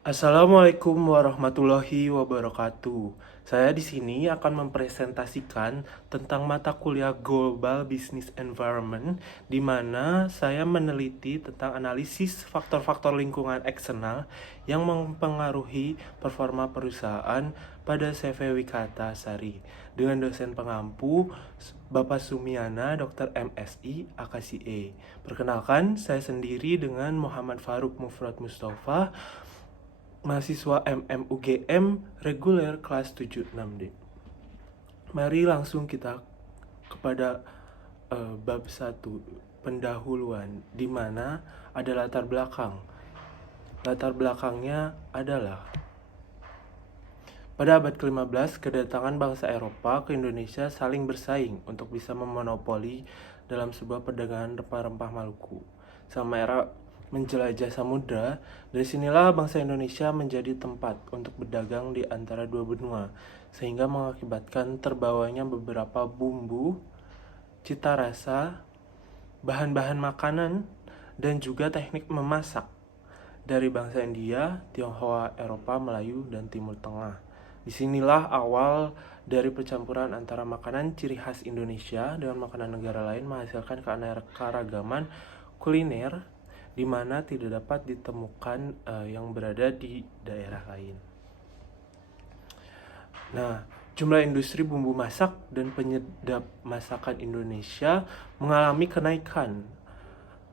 Assalamualaikum warahmatullahi wabarakatuh. Saya di sini akan mempresentasikan tentang mata kuliah Global Business Environment, di mana saya meneliti tentang analisis faktor-faktor lingkungan eksternal yang mempengaruhi performa perusahaan pada CV Wikata Sari. Dengan dosen pengampu Bapak Sumiana, Dr. MSI, AKSIE. Perkenalkan, saya sendiri dengan Muhammad Faruk Mufrad Mustafa, mahasiswa MMUGM reguler kelas 76D. Mari langsung kita kepada bab 1, pendahuluan, di mana ada latar belakang. Latar belakangnya adalah pada abad ke-15, kedatangan bangsa Eropa ke Indonesia saling bersaing untuk bisa memonopoli dalam sebuah perdagangan rempah-rempah Maluku. Sama era menjelajah samudra, dari sinilah bangsa Indonesia menjadi tempat untuk berdagang di antara dua benua, sehingga mengakibatkan terbawanya beberapa bumbu, cita rasa, bahan-bahan makanan, dan juga teknik memasak dari bangsa India, Tionghoa, Eropa, Melayu, dan Timur Tengah. Disinilah awal dari percampuran antara makanan ciri khas Indonesia dengan makanan negara lain menghasilkan keanekaragaman kuliner di mana tidak dapat ditemukan yang berada di daerah lain. Nah, jumlah industri bumbu masak dan penyedap masakan Indonesia mengalami kenaikan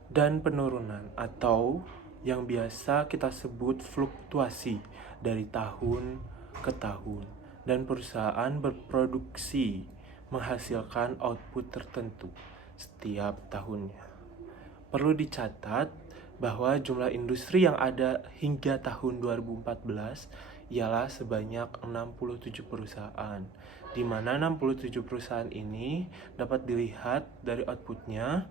dan penurunan atau yang biasa kita sebut fluktuasi dari tahun ke tahun, dan perusahaan berproduksi menghasilkan output tertentu setiap tahunnya. Perlu dicatat bahwa jumlah industri yang ada hingga tahun 2014 ialah sebanyak 67 perusahaan, di mana 67 perusahaan ini dapat dilihat dari outputnya,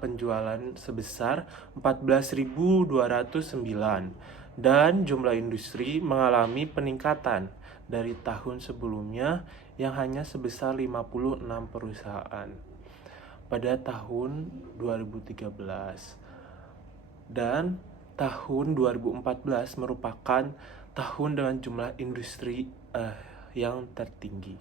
penjualan sebesar 14.209, dan jumlah industri mengalami peningkatan dari tahun sebelumnya yang hanya sebesar 56 perusahaan pada tahun 2013. Dan tahun 2014 merupakan tahun dengan jumlah industri yang tertinggi.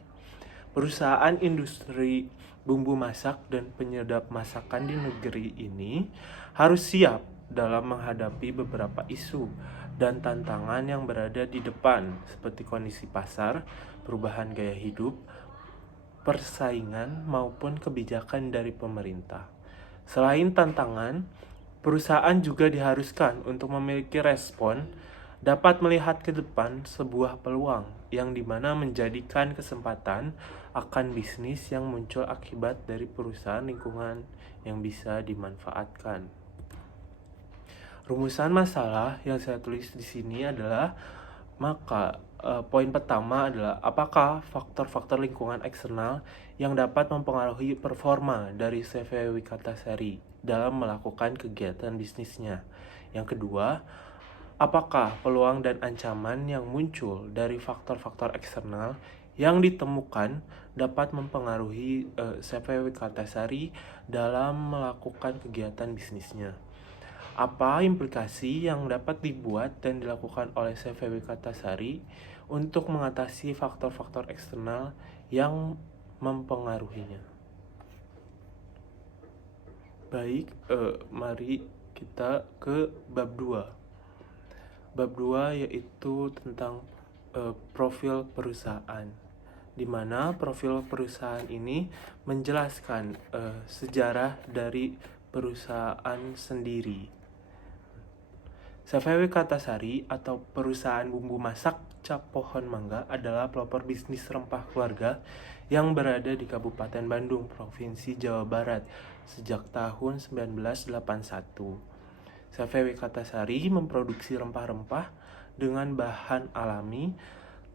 Perusahaan industri bumbu masak dan penyedap masakan di negeri ini harus siap dalam menghadapi beberapa isu dan tantangan yang berada di depan, seperti kondisi pasar, perubahan gaya hidup, persaingan, maupun kebijakan dari pemerintah. Selain tantangan, perusahaan juga diharuskan untuk memiliki respon dapat melihat ke depan sebuah peluang yang dimana menjadikan kesempatan akan bisnis yang muncul akibat dari perusahaan lingkungan yang bisa dimanfaatkan. Rumusan masalah yang saya tulis di sini adalah poin pertama adalah apakah faktor-faktor lingkungan eksternal yang dapat mempengaruhi performa dari CV Wikatasari dalam melakukan kegiatan bisnisnya. Yang kedua, apakah peluang dan ancaman yang muncul dari faktor-faktor eksternal yang ditemukan dapat mempengaruhi CV Wikatasari dalam melakukan kegiatan bisnisnya. Apa implikasi yang dapat dibuat dan dilakukan oleh CV Wikatasari untuk mengatasi faktor-faktor eksternal yang mempengaruhinya. Baik, mari kita ke bab 2. Bab 2 yaitu tentang profil perusahaan, di mana profil perusahaan ini menjelaskan sejarah dari perusahaan sendiri. CV Wikatasari atau perusahaan bumbu masak Cap Pohon Mangga adalah pelopor bisnis rempah keluarga yang berada di Kabupaten Bandung, Provinsi Jawa Barat sejak tahun 1981. CV Wikatasari memproduksi rempah-rempah dengan bahan alami,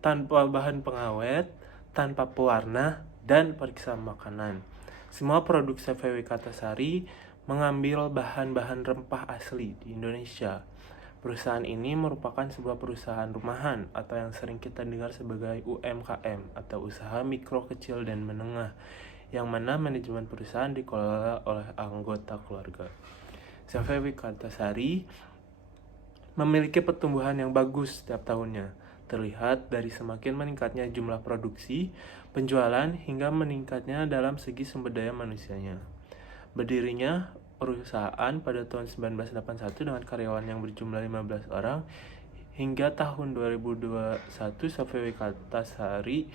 tanpa bahan pengawet, tanpa pewarna, dan periksa makanan. Semua produk CV Wikatasari mengambil bahan-bahan rempah asli di Indonesia. Perusahaan ini merupakan sebuah perusahaan rumahan atau yang sering kita dengar sebagai UMKM atau usaha mikro, kecil, dan menengah, yang mana manajemen perusahaan dikelola oleh anggota keluarga. CV Wikatasari memiliki pertumbuhan yang bagus setiap tahunnya, terlihat dari semakin meningkatnya jumlah produksi, penjualan, hingga meningkatnya dalam segi sumber daya manusianya. Berdirinya perusahaan pada tahun 1981 dengan karyawan yang berjumlah 15 orang, hingga tahun 2021 Safewi Kartasari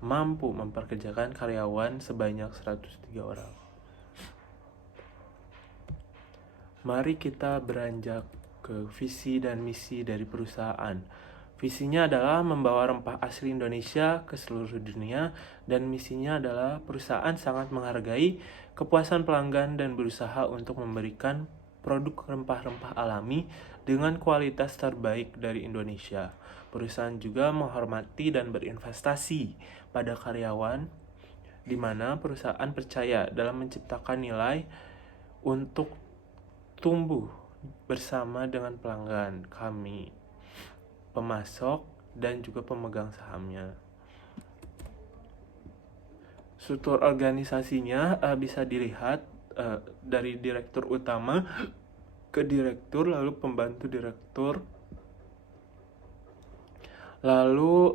mampu memperkerjakan karyawan sebanyak 103 orang. Mari kita beranjak ke visi dan misi dari perusahaan. Visinya adalah membawa rempah asli Indonesia ke seluruh dunia, dan misinya adalah perusahaan sangat menghargai kepuasan pelanggan dan berusaha untuk memberikan produk rempah-rempah alami dengan kualitas terbaik dari Indonesia. Perusahaan juga menghormati dan berinvestasi pada karyawan, di mana perusahaan percaya dalam menciptakan nilai untuk tumbuh bersama dengan pelanggan kami, pemasok, dan juga pemegang sahamnya. Struktur organisasinya bisa dilihat dari direktur utama ke direktur, lalu pembantu direktur, lalu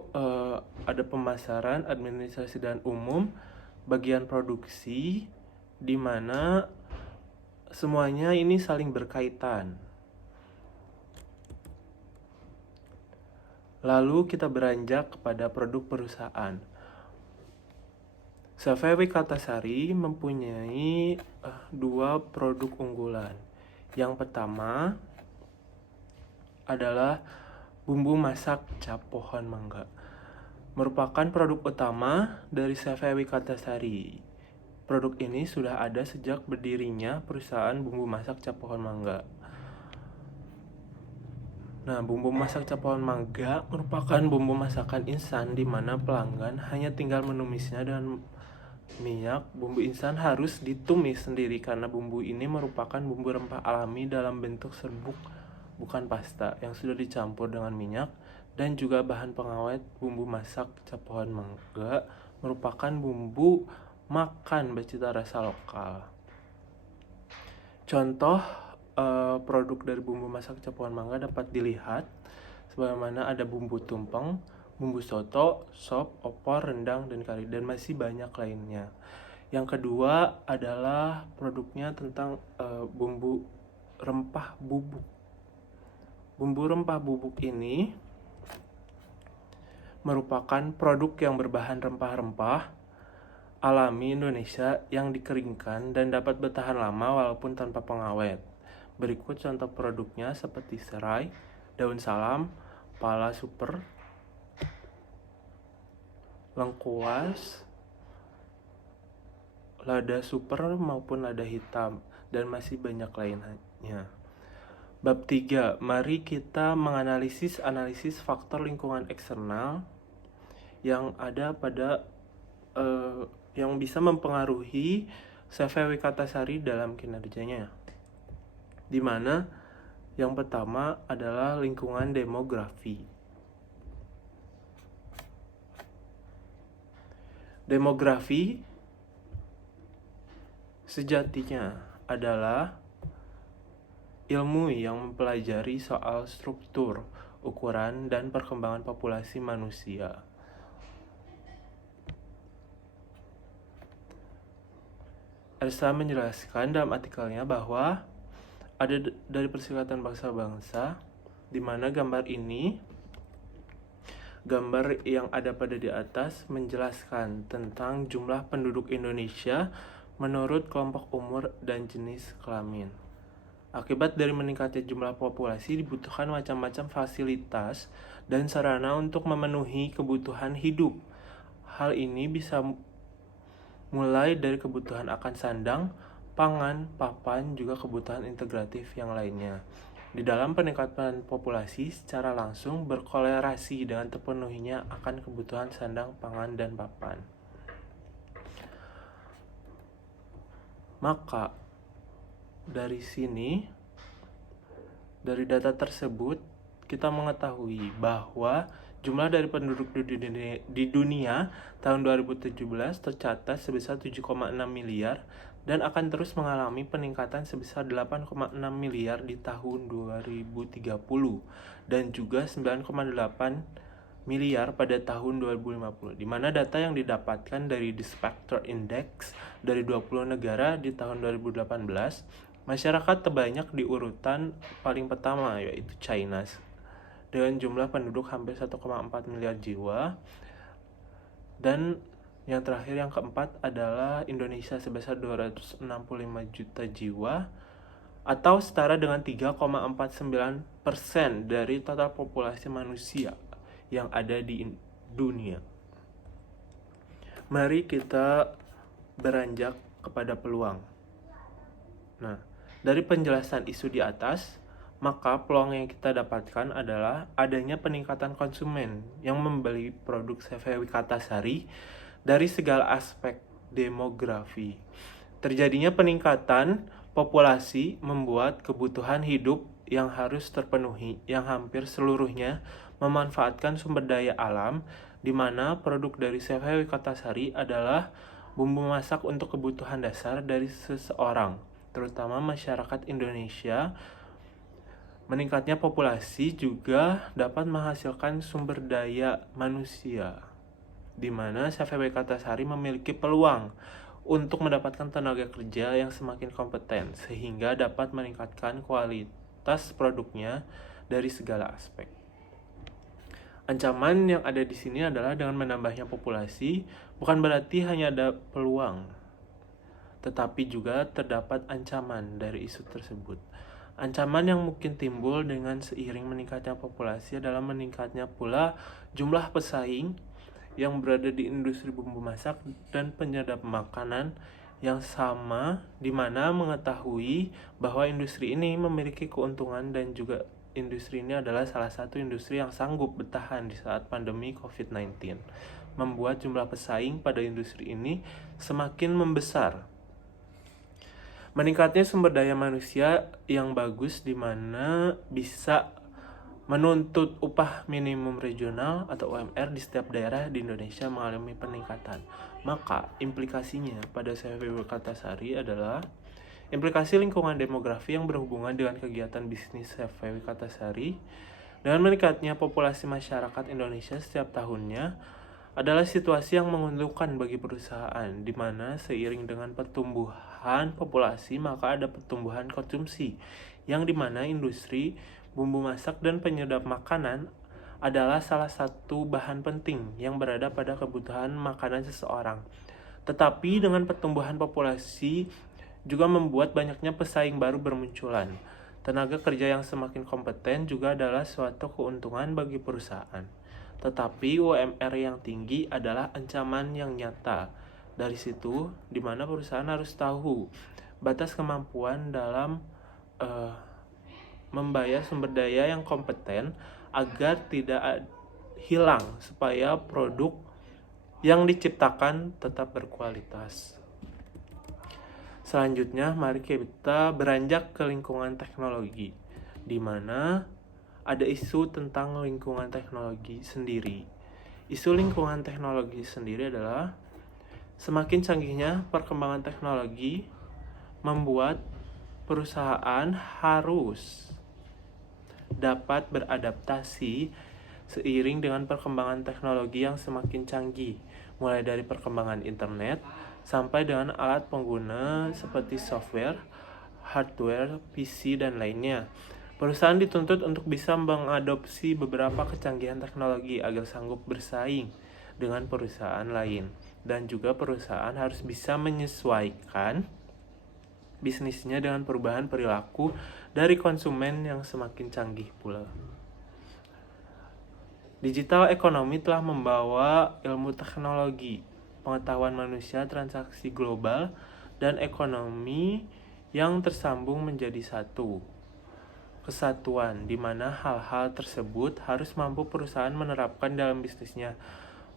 ada pemasaran, administrasi dan umum, bagian produksi, di mana semuanya ini saling berkaitan. Lalu kita beranjak kepada produk perusahaan. Safewi Kartasari mempunyai dua produk unggulan. Yang pertama adalah bumbu masak cap pohon mangga. Merupakan produk utama dari Safewi Kartasari. Produk ini sudah ada sejak berdirinya perusahaan bumbu masak cap pohon mangga. Nah, bumbu masak cap pohon mangga merupakan bumbu masakan instan di mana pelanggan hanya tinggal menumisnya dengan minyak. Bumbu instan harus ditumis sendiri karena bumbu ini merupakan bumbu rempah alami dalam bentuk serbuk, bukan pasta, yang sudah dicampur dengan minyak. Dan juga bahan pengawet bumbu masak cap pohon mangga merupakan bumbu makan bercita rasa lokal. Contoh produk dari bumbu masak cap pohon mangga dapat dilihat sebagaimana ada bumbu tumpeng, bumbu soto, sop, opor, rendang, dan kari, dan masih banyak lainnya. Yang kedua adalah produknya tentang bumbu rempah bubuk. Bumbu rempah bubuk ini merupakan produk yang berbahan rempah-rempah alami Indonesia yang dikeringkan dan dapat bertahan lama walaupun tanpa pengawet. Berikut contoh produknya seperti serai, daun salam, pala super, lengkuas, lada super maupun lada hitam, dan masih banyak lainnya. Bab 3, mari kita menganalisis faktor lingkungan eksternal yang ada pada yang bisa mempengaruhi Safewi Kartasari dalam kinerjanya. Di mana yang pertama adalah lingkungan demografi. Demografi sejatinya adalah ilmu yang mempelajari soal struktur, ukuran, dan perkembangan populasi manusia. Elsa menjelaskan dalam artikelnya bahwa ada dari Perserikatan Bangsa-Bangsa, di mana gambar yang ada pada di atas menjelaskan tentang jumlah penduduk Indonesia menurut kelompok umur dan jenis kelamin. Akibat dari meningkatnya jumlah populasi, dibutuhkan macam-macam fasilitas dan sarana untuk memenuhi kebutuhan hidup. Hal ini bisa mulai dari kebutuhan akan sandang, pangan, papan, juga kebutuhan integratif yang lainnya. Di dalam peningkatan populasi secara langsung berkolerasi dengan terpenuhinya akan kebutuhan sandang, pangan, dan papan. Maka dari data tersebut kita mengetahui bahwa jumlah dari penduduk di dunia tahun 2017 tercatat sebesar 7,6 miliar, dan akan terus mengalami peningkatan sebesar 8,6 miliar di tahun 2030 dan juga 9,8 miliar pada tahun 2050, di mana data yang didapatkan dari The Spectre Index dari 20 negara di tahun 2018, masyarakat terbanyak di urutan paling pertama yaitu China dengan jumlah penduduk hampir 1,4 miliar jiwa, dan yang terakhir yang keempat adalah Indonesia sebesar 265 juta jiwa atau setara dengan 3,49% dari total populasi manusia yang ada di dunia. Mari kita beranjak kepada peluang. Nah, dari penjelasan isu di atas, maka peluang yang kita dapatkan adalah adanya peningkatan konsumen yang membeli produk CV Wikatasari dari segala aspek demografi. Terjadinya peningkatan populasi membuat kebutuhan hidup yang harus terpenuhi, yang hampir seluruhnya memanfaatkan sumber daya alam, di mana produk dari CV Wikatasari adalah bumbu masak untuk kebutuhan dasar dari seseorang, terutama masyarakat Indonesia. Meningkatnya populasi juga dapat menghasilkan sumber daya manusia, di mana CV Wikatasari memiliki peluang untuk mendapatkan tenaga kerja yang semakin kompeten, sehingga dapat meningkatkan kualitas produknya dari segala aspek. Ancaman yang ada di sini adalah dengan menambahnya populasi, bukan berarti hanya ada peluang, tetapi juga terdapat ancaman dari isu tersebut. Ancaman yang mungkin timbul dengan seiring meningkatnya populasi adalah meningkatnya pula jumlah pesaing yang berada di industri bumbu masak dan penyedap makanan yang sama, di mana mengetahui bahwa industri ini memiliki keuntungan dan juga industri ini adalah salah satu industri yang sanggup bertahan di saat pandemi COVID-19, membuat jumlah pesaing pada industri ini semakin membesar. Meningkatnya sumber daya manusia yang bagus, di mana bisa menuntut upah minimum regional atau UMR di setiap daerah di Indonesia mengalami peningkatan. Maka implikasinya pada CV Wikatasari adalah implikasi lingkungan demografi yang berhubungan dengan kegiatan bisnis CV Wikatasari. Dengan meningkatnya populasi masyarakat Indonesia setiap tahunnya adalah situasi yang menguntungkan bagi perusahaan, di mana seiring dengan pertumbuhan populasi maka ada pertumbuhan konsumsi, yang dimana industri bumbu masak dan penyedap makanan adalah salah satu bahan penting yang berada pada kebutuhan makanan seseorang. Tetapi dengan pertumbuhan populasi juga membuat banyaknya pesaing baru bermunculan. Tenaga kerja yang semakin kompeten juga adalah suatu keuntungan bagi perusahaan. Tetapi UMR yang tinggi adalah ancaman yang nyata. Dari situ, di mana perusahaan harus tahu batas kemampuan dalam membayar sumber daya yang kompeten agar tidak hilang, supaya produk yang diciptakan tetap berkualitas. Selanjutnya, mari kita beranjak ke lingkungan teknologi, di mana ada isu tentang lingkungan teknologi sendiri. Isu lingkungan teknologi sendiri adalah semakin canggihnya perkembangan teknologi membuat perusahaan harus dapat beradaptasi seiring dengan perkembangan teknologi yang semakin canggih, mulai dari perkembangan internet sampai dengan alat pengguna seperti software, hardware, PC, dan lainnya. Perusahaan dituntut untuk bisa mengadopsi beberapa kecanggihan teknologi agar sanggup bersaing dengan perusahaan lain, dan juga perusahaan harus bisa menyesuaikan bisnisnya dengan perubahan perilaku dari konsumen yang semakin canggih pula. Digital ekonomi telah membawa ilmu teknologi, pengetahuan manusia, transaksi global, dan ekonomi yang tersambung menjadi satu kesatuan, di mana hal-hal tersebut harus mampu perusahaan menerapkan dalam bisnisnya.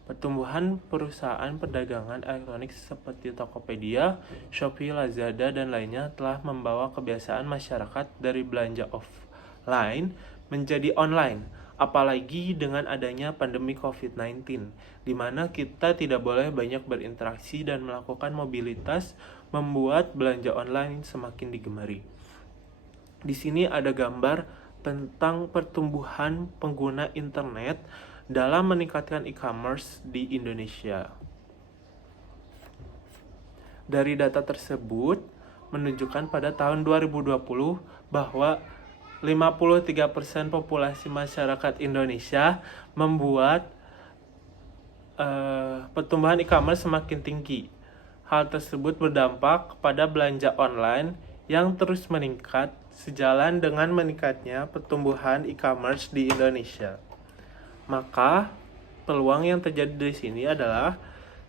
Pertumbuhan perusahaan perdagangan elektronik seperti Tokopedia, Shopee, Lazada, dan lainnya telah membawa kebiasaan masyarakat dari belanja offline menjadi online apalagi dengan adanya pandemi COVID-19, di mana kita tidak boleh banyak berinteraksi dan melakukan mobilitas, membuat belanja online semakin digemari. Di sini ada gambar tentang pertumbuhan pengguna internet dalam meningkatkan e-commerce di Indonesia. Dari data tersebut menunjukkan pada tahun 2020 bahwa 53% populasi masyarakat Indonesia membuat pertumbuhan e-commerce semakin tinggi. Hal tersebut berdampak pada belanja online yang terus meningkat sejalan dengan meningkatnya pertumbuhan e-commerce di Indonesia. Maka peluang yang terjadi di sini adalah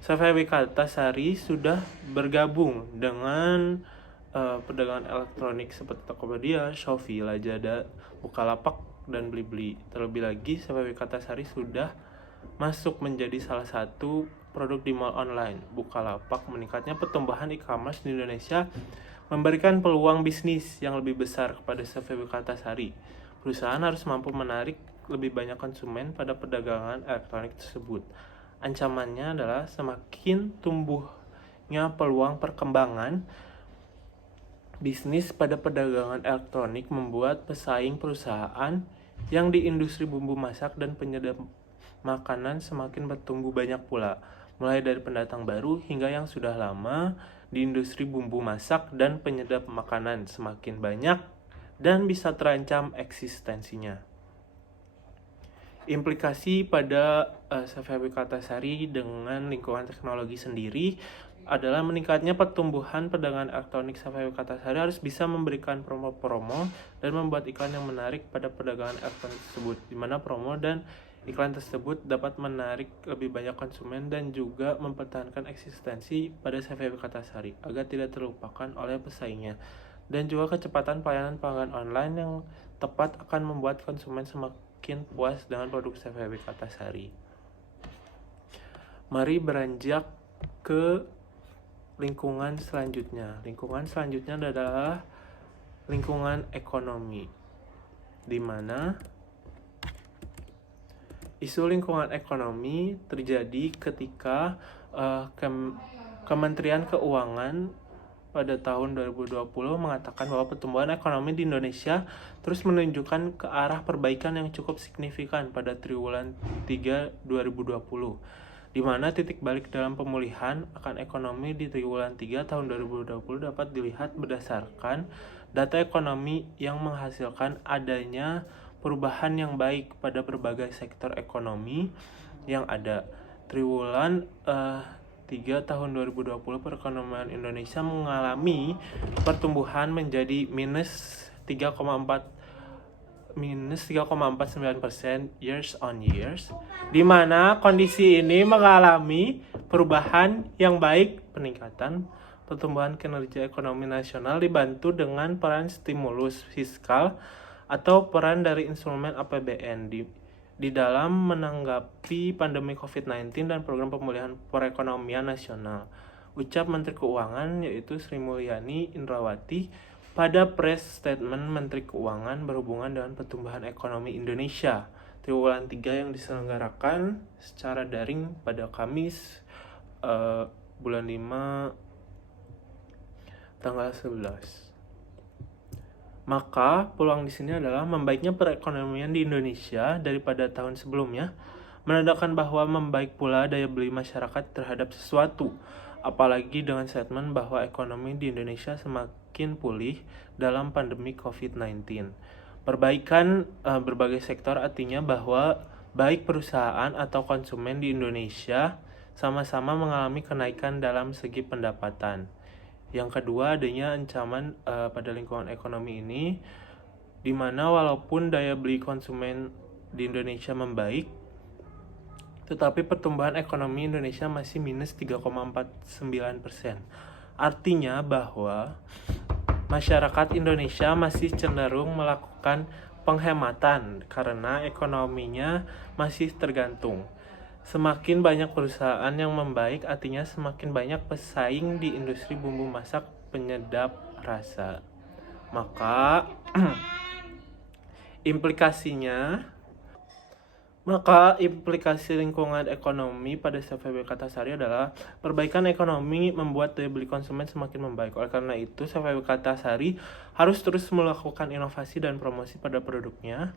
Safei Wikatasari sudah bergabung dengan perdagangan elektronik seperti Tokopedia, Shopee, Lazada, Bukalapak, dan Blibli. Terlebih lagi, Safei Wikatasari sudah masuk menjadi salah satu produk di mall online. Bukalapak meningkatnya pertumbuhan e-commerce di Indonesia memberikan peluang bisnis yang lebih besar kepada Safei Wikatasari. Perusahaan harus mampu menarik lebih banyak konsumen pada perdagangan elektronik tersebut. Ancamannya adalah semakin tumbuhnya peluang perkembangan bisnis pada perdagangan elektronik membuat pesaing perusahaan yang di industri bumbu masak dan penyedap makanan semakin bertumbuh banyak pula, mulai dari pendatang baru hingga yang sudah lama di industri bumbu masak dan penyedap makanan semakin banyak dan bisa terancam eksistensinya. Implikasi pada Safei Wikatasari dengan lingkungan teknologi sendiri adalah meningkatnya pertumbuhan perdagangan elektronik. Safei Wikatasari harus bisa memberikan promo-promo dan membuat iklan yang menarik pada perdagangan elektronik tersebut, di mana promo dan iklan tersebut dapat menarik lebih banyak konsumen dan juga mempertahankan eksistensi pada Safei Wikatasari agar tidak terlupakan oleh pesaingnya. Dan juga kecepatan pelayanan pelanggan online yang tepat akan membuat konsumen semakin puas dengan produk Safei Wikatasari. Mari beranjak ke lingkungan selanjutnya. Lingkungan selanjutnya adalah lingkungan ekonomi, di mana isu lingkungan ekonomi terjadi ketika Kementerian Keuangan pada tahun 2020 mengatakan bahwa pertumbuhan ekonomi di Indonesia terus menunjukkan ke arah perbaikan yang cukup signifikan pada triwulan 3 2020, di mana titik balik dalam pemulihan akan ekonomi di triwulan 3 tahun 2020 dapat dilihat berdasarkan data ekonomi yang menghasilkan adanya perubahan yang baik pada berbagai sektor ekonomi yang ada. Triwulan 3 tahun 2020 perekonomian Indonesia mengalami pertumbuhan menjadi minus 3,49% years on years, di mana kondisi ini mengalami perubahan yang baik. Peningkatan pertumbuhan kinerja ekonomi nasional dibantu dengan peran stimulus fiskal atau peran dari instrumen APBN di dalam menanggapi pandemi COVID-19 dan program pemulihan perekonomian nasional. Ucap Menteri Keuangan yaitu Sri Mulyani Indrawati pada press statement Menteri Keuangan berhubungan dengan pertumbuhan ekonomi Indonesia triwulan 3 yang diselenggarakan secara daring pada Kamis bulan 5 tanggal 11. Maka peluang di sini adalah membaiknya perekonomian di Indonesia daripada tahun sebelumnya, menandakan bahwa membaik pula daya beli masyarakat terhadap sesuatu, apalagi dengan statement bahwa ekonomi di Indonesia semakin pulih dalam pandemi COVID-19. Perbaikan berbagai sektor artinya bahwa baik perusahaan atau konsumen di Indonesia sama-sama mengalami kenaikan dalam segi pendapatan. Yang kedua, adanya ancaman pada lingkungan ekonomi ini, di mana walaupun daya beli konsumen di Indonesia membaik, tetapi pertumbuhan ekonomi Indonesia masih minus 3,49%. Artinya bahwa masyarakat Indonesia masih cenderung melakukan penghematan karena ekonominya masih tergantung. Semakin banyak perusahaan yang membaik, artinya semakin banyak pesaing di industri bumbu masak penyedap rasa. Maka implikasinya Maka implikasi lingkungan ekonomi pada CVW Kartasari adalah perbaikan ekonomi membuat daya beli konsumen semakin membaik. Oleh karena itu, CVW Kartasari harus terus melakukan inovasi dan promosi pada produknya.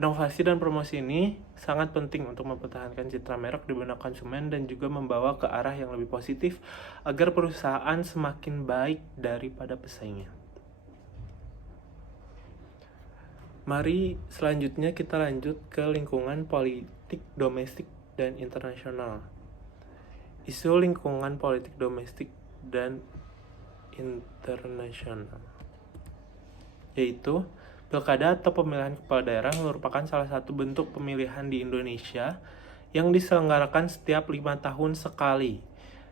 Inovasi dan promosi ini sangat penting untuk mempertahankan citra merek di benak konsumen dan juga membawa ke arah yang lebih positif agar perusahaan semakin baik daripada pesaingnya. Mari selanjutnya kita lanjut ke lingkungan politik domestik dan internasional. Isu lingkungan politik domestik dan internasional, yaitu pilkada atau pemilihan kepala daerah merupakan salah satu bentuk pemilihan di Indonesia yang diselenggarakan setiap 5 tahun sekali.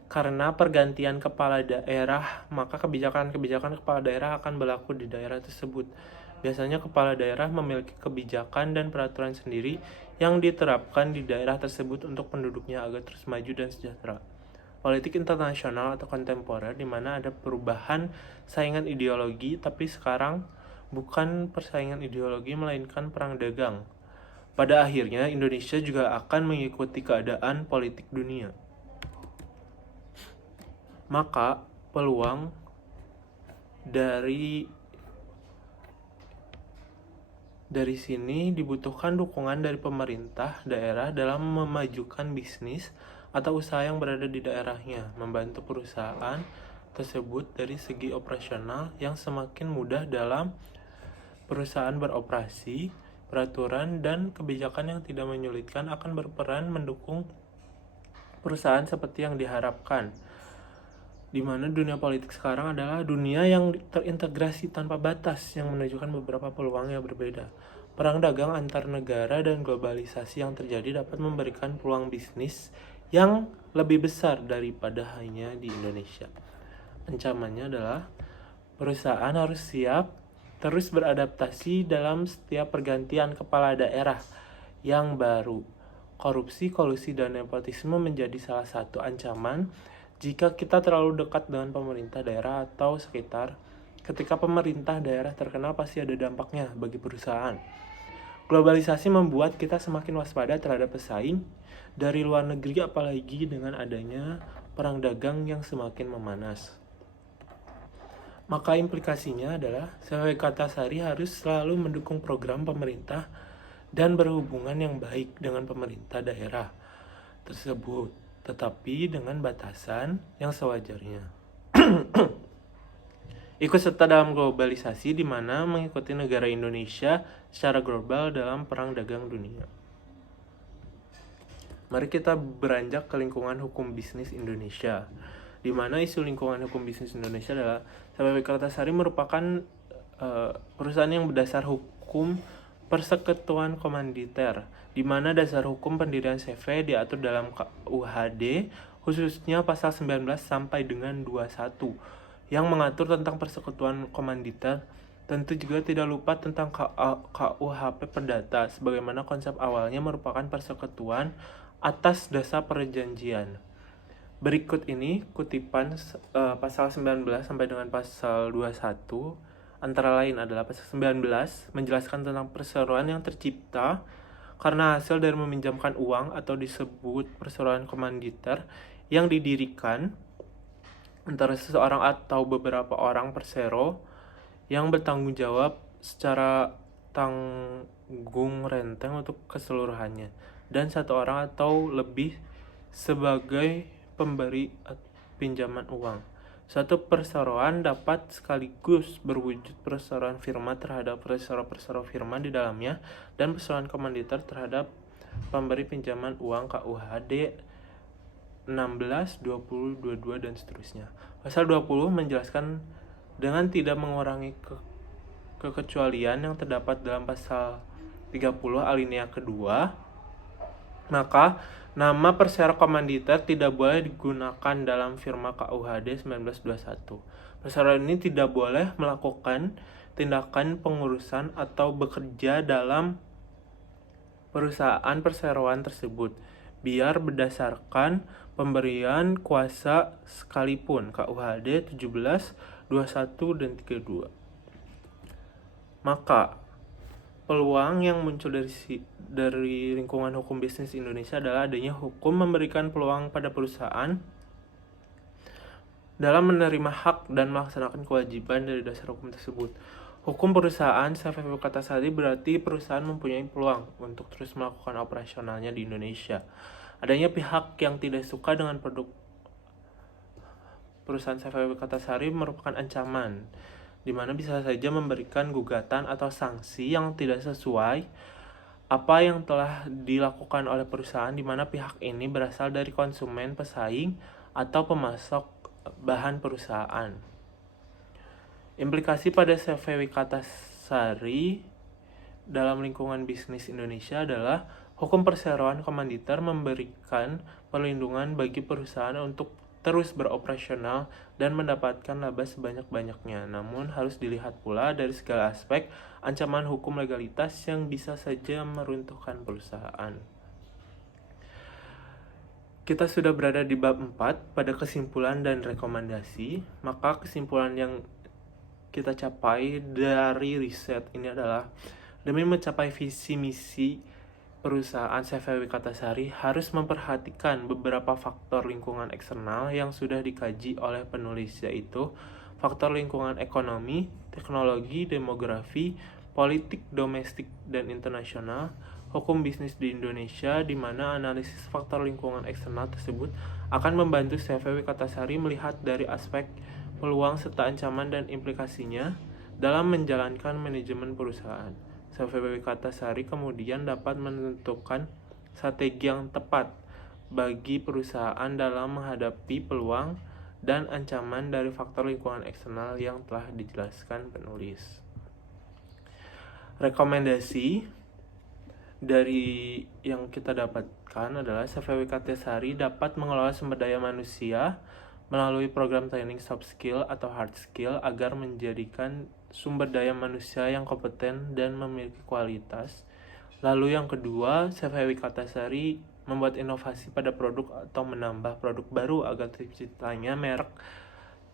Karena pergantian kepala daerah, maka kebijakan-kebijakan kepala daerah akan berlaku di daerah tersebut. Biasanya kepala daerah memiliki kebijakan dan peraturan sendiri yang diterapkan di daerah tersebut untuk penduduknya agar terus maju dan sejahtera. Politik internasional atau kontemporer di mana ada perubahan saingan ideologi, tapi sekarang bukan persaingan ideologi melainkan perang dagang. Pada akhirnya Indonesia juga akan mengikuti keadaan politik dunia. Maka peluang dari sini dibutuhkan dukungan dari pemerintah daerah dalam memajukan bisnis atau usaha yang berada di daerahnya, membantu perusahaan tersebut dari segi operasional yang semakin mudah dalam perusahaan beroperasi. Peraturan dan kebijakan yang tidak menyulitkan akan berperan mendukung perusahaan seperti yang diharapkan. Di mana dunia politik sekarang adalah dunia yang terintegrasi tanpa batas yang menunjukkan beberapa peluang yang berbeda. Perang dagang antar negara dan globalisasi yang terjadi dapat memberikan peluang bisnis yang lebih besar daripada hanya di Indonesia. Ancamannya adalah perusahaan harus siap terus beradaptasi dalam setiap pergantian kepala daerah yang baru. Korupsi, kolusi, dan nepotisme menjadi salah satu ancaman jika kita terlalu dekat dengan pemerintah daerah atau sekitar. Ketika pemerintah daerah terkenal, pasti ada dampaknya bagi perusahaan. Globalisasi membuat kita semakin waspada terhadap pesaing dari luar negeri, apalagi dengan adanya perang dagang yang semakin memanas. Maka implikasinya adalah CVW Kartasari harus selalu mendukung program pemerintah dan berhubungan yang baik dengan pemerintah daerah tersebut, tetapi dengan batasan yang sewajarnya. Ikut serta dalam globalisasi di mana mengikuti negara Indonesia secara global dalam perang dagang dunia. Mari kita beranjak ke lingkungan hukum bisnis Indonesia, di mana isu lingkungan hukum bisnis Indonesia adalah CVW Kartasari merupakan perusahaan yang berdasar hukum persekutuan komanditer, di mana dasar hukum pendirian CV diatur dalam KUHD, khususnya pasal 19 sampai dengan 21, yang mengatur tentang persekutuan komanditer. Tentu juga tidak lupa tentang KUHP Perdata, sebagaimana konsep awalnya merupakan persekutuan atas dasar perjanjian. Berikut ini kutipan pasal 19 sampai dengan pasal 21. Antara lain adalah pasal 19 menjelaskan tentang perseroan yang tercipta karena hasil dari meminjamkan uang atau disebut perseroan komanditer yang didirikan antara seseorang atau beberapa orang persero yang bertanggung jawab secara tanggung renteng untuk keseluruhannya, dan satu orang atau lebih sebagai pemberi pinjaman uang. Suatu perseroan dapat sekaligus berwujud perseroan firma terhadap persero-persero firma di dalamnya dan perseroan komanditer terhadap pemberi pinjaman uang KUHD 16, 20, 22, dan seterusnya. Pasal 20 menjelaskan dengan tidak mengurangi kekecualian yang terdapat dalam pasal 30 alinea kedua, maka nama persero komanditer tidak boleh digunakan dalam firma KUHD 1921. Persero ini tidak boleh melakukan tindakan pengurusan atau bekerja dalam perusahaan perseroan tersebut, biar berdasarkan pemberian kuasa sekalipun, KUHD 17, 21, dan 32. Maka Peluang yang muncul dari lingkungan hukum bisnis Indonesia adalah adanya hukum memberikan peluang pada perusahaan dalam menerima hak dan melaksanakan kewajiban dari dasar hukum tersebut. Hukum perusahaan Savvy Katasari berarti perusahaan mempunyai peluang untuk terus melakukan operasionalnya di Indonesia. Adanya pihak yang tidak suka dengan produk perusahaan Savvy Katasari merupakan ancaman, di mana bisa saja memberikan gugatan atau sanksi yang tidak sesuai apa yang telah dilakukan oleh perusahaan, di mana pihak ini berasal dari konsumen, pesaing, atau pemasok bahan perusahaan. Implikasi pada Savvy Katasari dalam lingkungan bisnis Indonesia adalah hukum perseroan komanditer memberikan perlindungan bagi perusahaan untuk terus beroperasional dan mendapatkan laba sebanyak-banyaknya. Namun harus dilihat pula dari segala aspek ancaman hukum legalitas yang bisa saja meruntuhkan perusahaan. Kita sudah berada di bab 4 pada kesimpulan dan rekomendasi. Maka kesimpulan yang kita capai dari riset ini adalah demi mencapai visi misi perusahaan Savvy Katasari harus memperhatikan beberapa faktor lingkungan eksternal yang sudah dikaji oleh penulis, yaitu faktor lingkungan ekonomi, teknologi, demografi, politik domestik dan internasional, hukum bisnis di Indonesia, di mana analisis faktor lingkungan eksternal tersebut akan membantu Savvy Katasari melihat dari aspek peluang serta ancaman dan implikasinya dalam menjalankan manajemen perusahaan. Savvy Katasari kemudian dapat menentukan strategi yang tepat bagi perusahaan dalam menghadapi peluang dan ancaman dari faktor lingkungan eksternal yang telah dijelaskan penulis. Rekomendasi dari yang kita dapatkan adalah Savvy Katasari dapat mengelola sumber daya manusia melalui program training soft skill atau hard skill agar menjadikan sumber daya manusia yang kompeten dan memiliki kualitas. Lalu yang kedua, Savvy Katasari membuat inovasi pada produk atau menambah produk baru agar terciptanya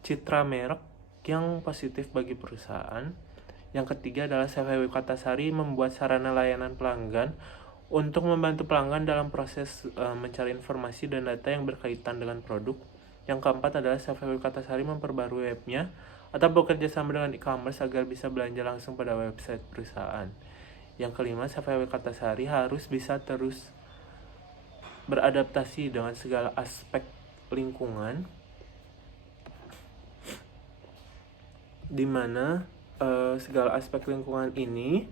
citra merek yang positif bagi perusahaan. Yang ketiga adalah Savvy Katasari membuat sarana layanan pelanggan untuk membantu pelanggan dalam proses mencari informasi dan data yang berkaitan dengan produk. Yang keempat adalah Savvy Katasari memperbarui webnya atau bekerja sama dengan e-commerce agar bisa belanja langsung pada website perusahaan. Yang kelima, Savvy Katasari harus bisa terus beradaptasi dengan segala aspek lingkungan, di mana segala aspek lingkungan ini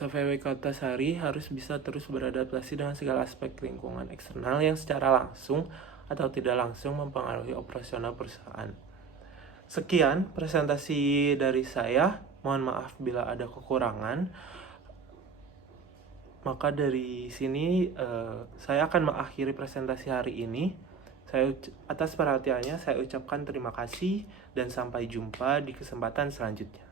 Savvy Katasari harus bisa terus beradaptasi dengan segala aspek lingkungan eksternal yang secara langsung atau tidak langsung mempengaruhi operasional perusahaan. Sekian presentasi dari saya. Mohon maaf bila ada kekurangan. Maka dari sini saya akan mengakhiri presentasi hari ini. Atas perhatiannya saya ucapkan terima kasih dan sampai jumpa di kesempatan selanjutnya.